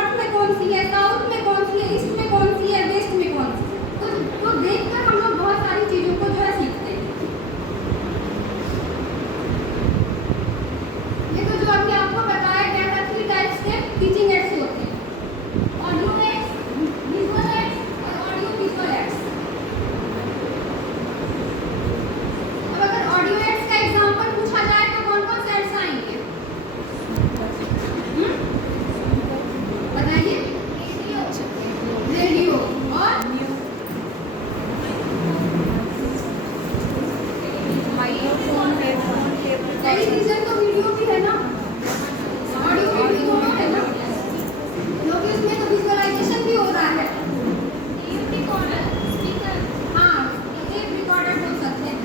North में कौन सी है, साउथ में कौन सी है, ईस्ट में कौन सी है, वेस्ट में कौन सी है। तो देखकर हम लोग बहुत सारी चीज़ों को जो है सीखते हैं। ये तो जो अभी आपको बताया गया था 3 टाइप्स के टीचिंग एड्स होते हैं, ऑडियो एड्स, विजुअल एड्स और ऑडियो विजुअल एड्स। अब अगर ऑडियो एड्स का एग्जांपल पूछा जाए तो कौन कौन से एड्स आएंगे? बताइए। रेडियो और टेलीविजन तो वीडियो भी है ना, ऑडियो वीडियो दोनों है ना, क्योंकि उसमें तो विजुअलाइजेशन भी हो रहा है। हाँ, टेप रिकॉर्डर बोल सकते हैं।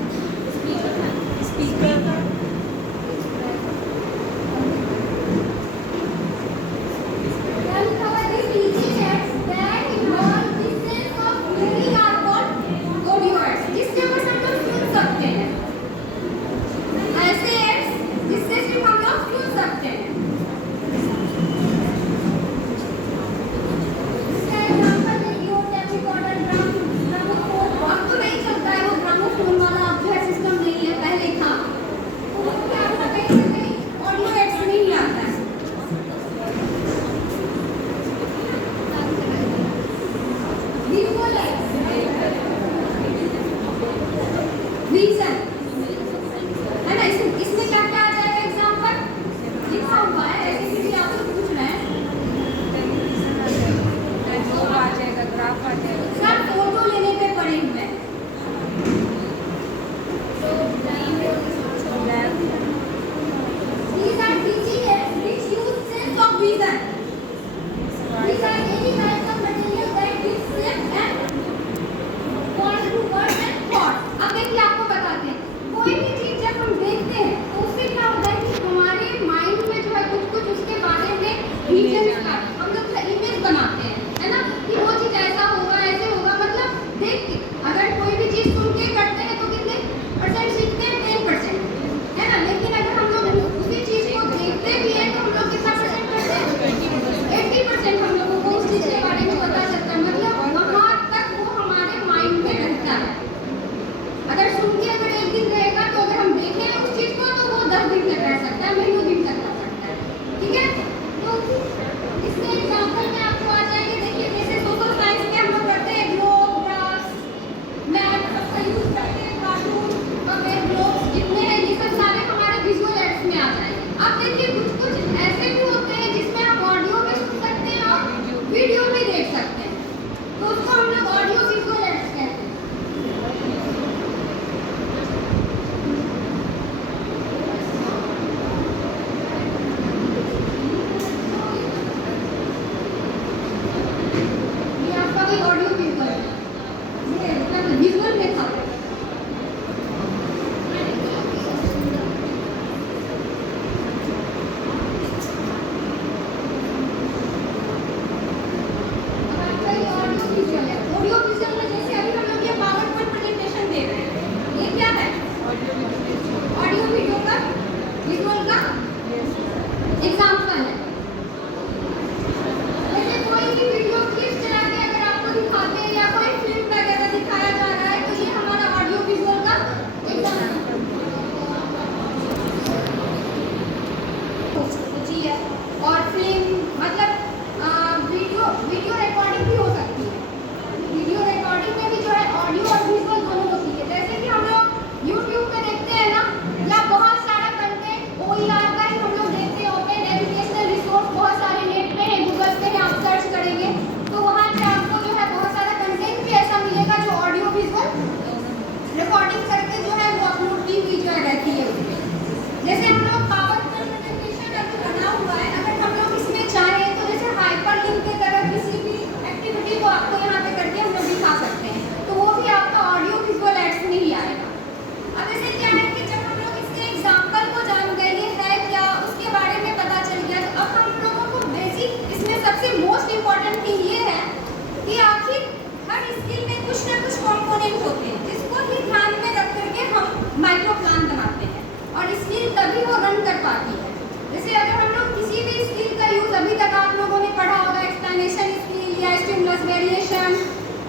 तभी वो रन कर पाती है। जैसे अगर हम लोग किसी भी स्किल का यूज अभी तक आप लोगों ने पढ़ा होगा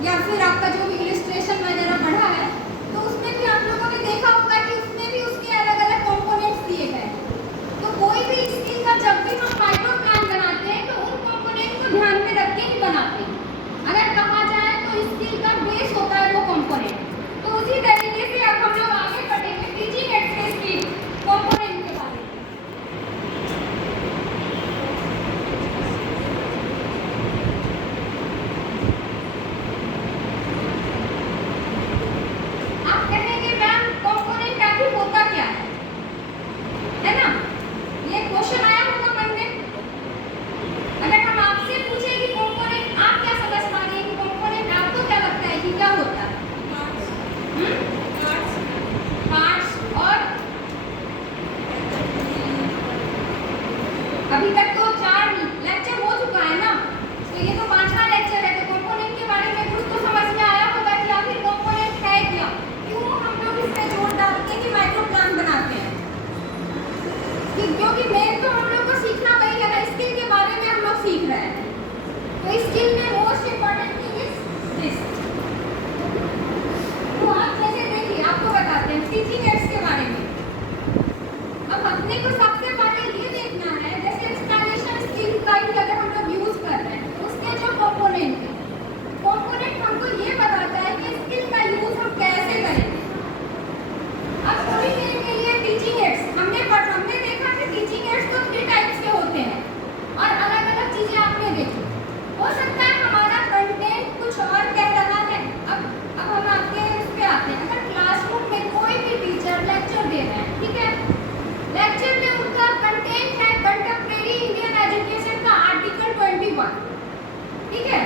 या फिर आपका जो भी इलस्ट्रेशन वगैरह पढ़ा है, तो उसमें भी आप लोगों ने देखा होगा कि उसमें भी उसके अलग अलग कंपोनेंट्स दिए गए हैं। तो कोई भी स्किल का जब भी हम माइक्रो प्लान बनाते हैं तो उन कंपोनेंट को ध्यान में रख के ही बनाते हैं। अगर कहा जाए तो स्किल का बेस होता है वो कंपोनेंट। तो उसी तरीके से अब हम लोग आगे बढ़ेंगे टीचिंग एड्स के स्किल कंपोनेंट के बारे में। आप कहेंगे मैम कंपोनेंट आखिर होता क्या है ना? ये क्वेश्चन आया होगा मन में। अगर हम आपसे पूछे कि कंपोनेंट आप क्या समझ पा रहे हैं कि कंपोनेंट आपको क्या लगता है कि क्या होता है? पार्ट्स और अभी तक तो 4 लेक्चर हो चुका है ना, तो ये तो 5वां लेक्चर है। तो कंपोनेंट के बारे में कुछ तो समझ में आया होगा कि आखिर कंपोनेंट है क्या, क्यों हम लोग इसमें जोर डालते हैं कि माइक्रो प्लान बनाते हैं। क्योंकि मेन तो हम लोग को सीखना वही है ना, स्किल के बारे में हम लोग सीख रहे हैं। तो स्किल में most important thing is this. तो आप जैसे देखिए, आपको बताते हैं टीचिंग एड्स के बारे में। अब अपने को सबसे पहले ये देखना है, जैसे इंस्टॉलेशन स्किल का ही अगर हम लोग यूज कर रहे हैं तो उसके जो कंपोनेंट है, कंपोनेंट हमको ये बताता है कि स्किल का यूज हम कैसे करेंगे। अब थोड़ी देर के लिए टीचिंग एड्स हमने देखा कि टीचिंग एड्स तो 3 टाइप्स के होते हैं और अलग अलग चीजें आपने देखी। हो सकता है हमारा कंटेंट कुछ और कह रहा है। अब हम आपके इस पे आते हैं। अगर क्लासरूम में कोई भी टीचर लेक्चर दे रहा है, ठीक है, लेक्चर में उनका कंटेंट है कंटेम्प्रेरी इंडियन एजुकेशन का आर्टिकल 21, ठीक है।